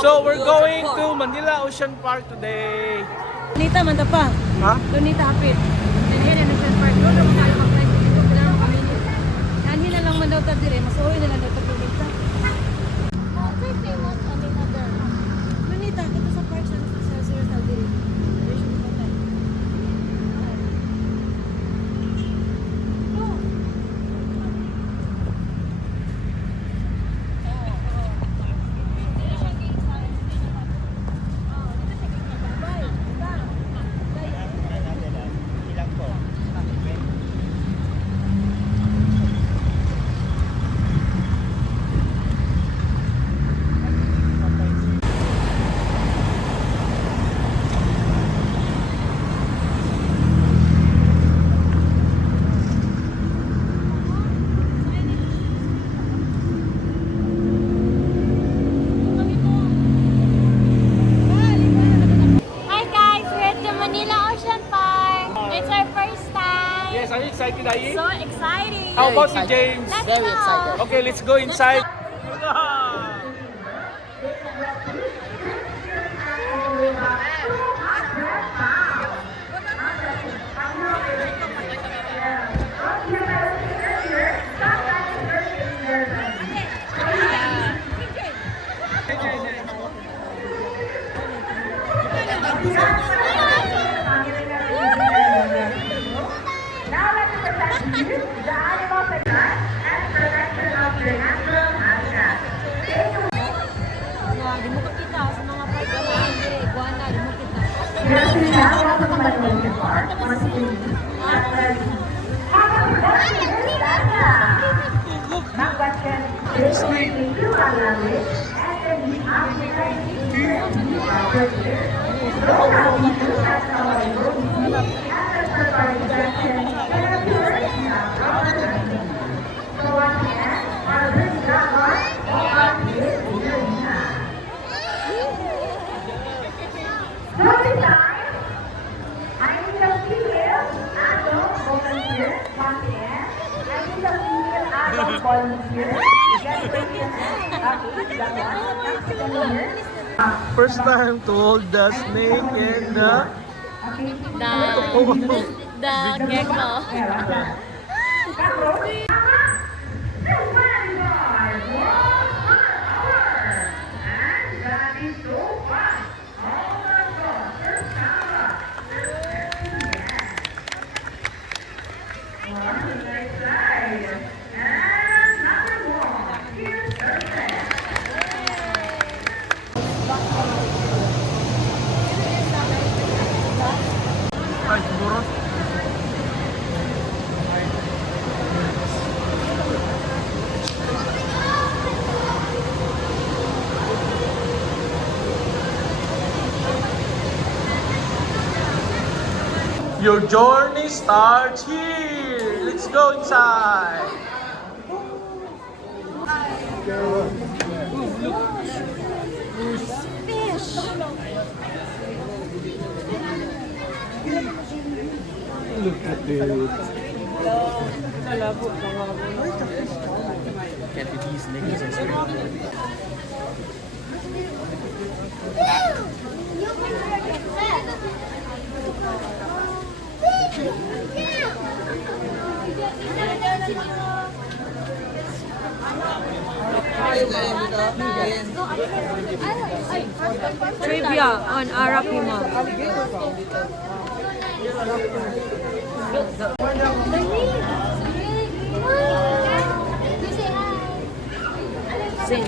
So we're going to Manila Ocean Park today. Lunita, manda pa. Ha? Lunita, hapit. Manila Ocean Park. Doon naman tayo mag-flight dito. Kailangan makaminis. Nanhi na lang man daw ta dire. Masuoy na lang daw ta Lunita. Okay, famous on another. Lunita, kita sa park sa Sir Taldiri. Are you excited, Ayi? So exciting! How about you, James? Very excited. Okay, let's go inside. Di mo kita sa mga pagkakas. Iguana, di mo kita. First time to hold the snake and the gecko. Ay, siguro. Your journey starts here. Let's go inside. Look at it. Can't be these niggas and scream. Trivia on Arab Hima. Sing.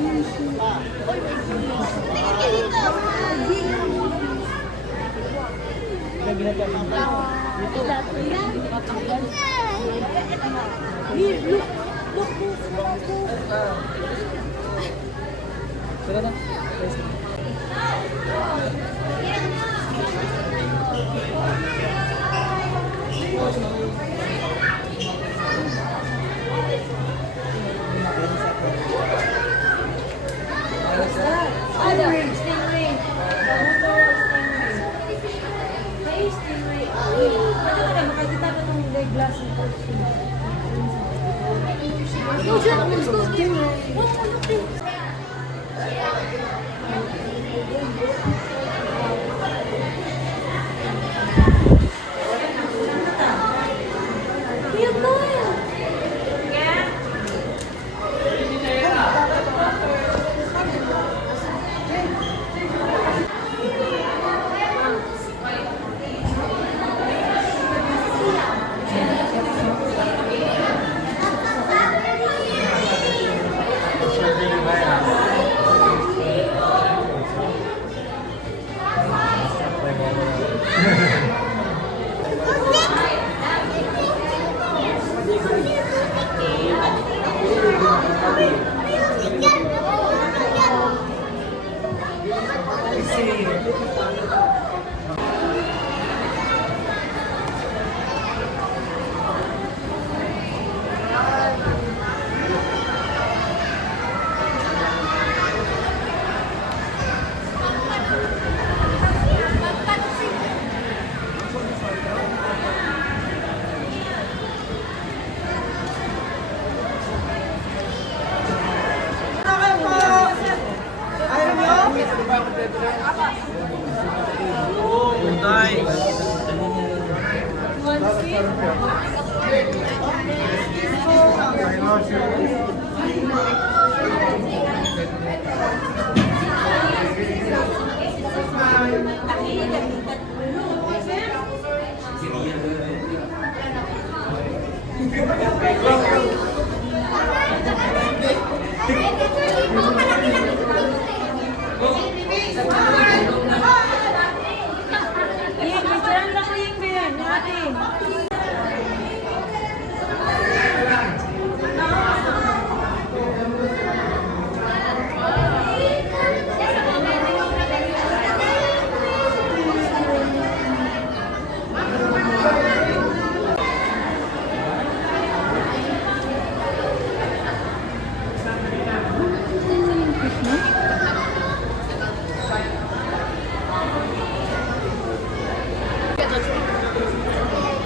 Oh, nice.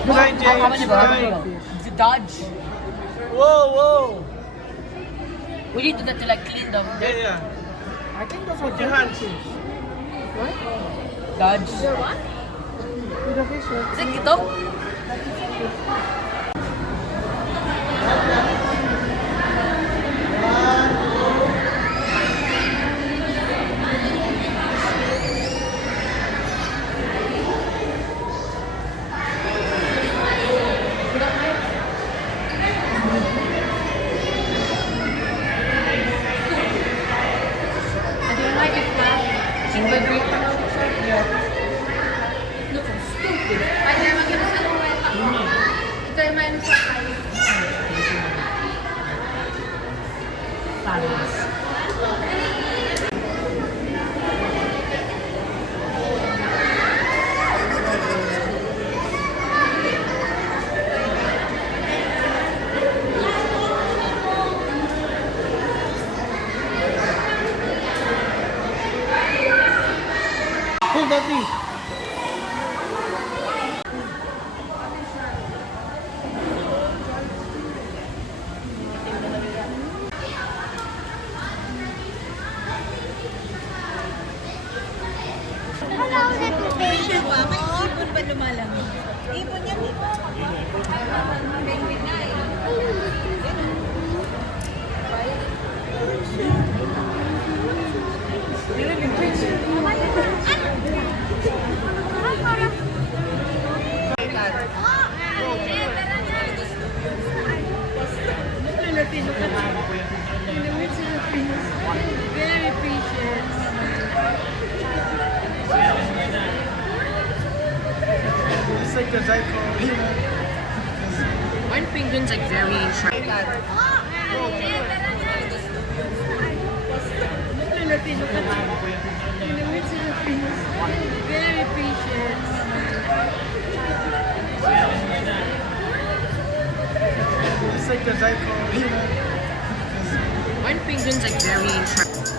Hi, James. Hi. Dodge. Whoa, whoa. We need to get to like clean them. Yeah. I think that's Put your hands. Dodge. What? with the fish. Is it kito? Hold that thing. Ibon ba lumalamig? Ibon yan, di ba? Penguin na eh. Very precious. It's like the zyko. One penguin's like very sharp. Very precious. It's like the zyko. One penguin's like very sharp.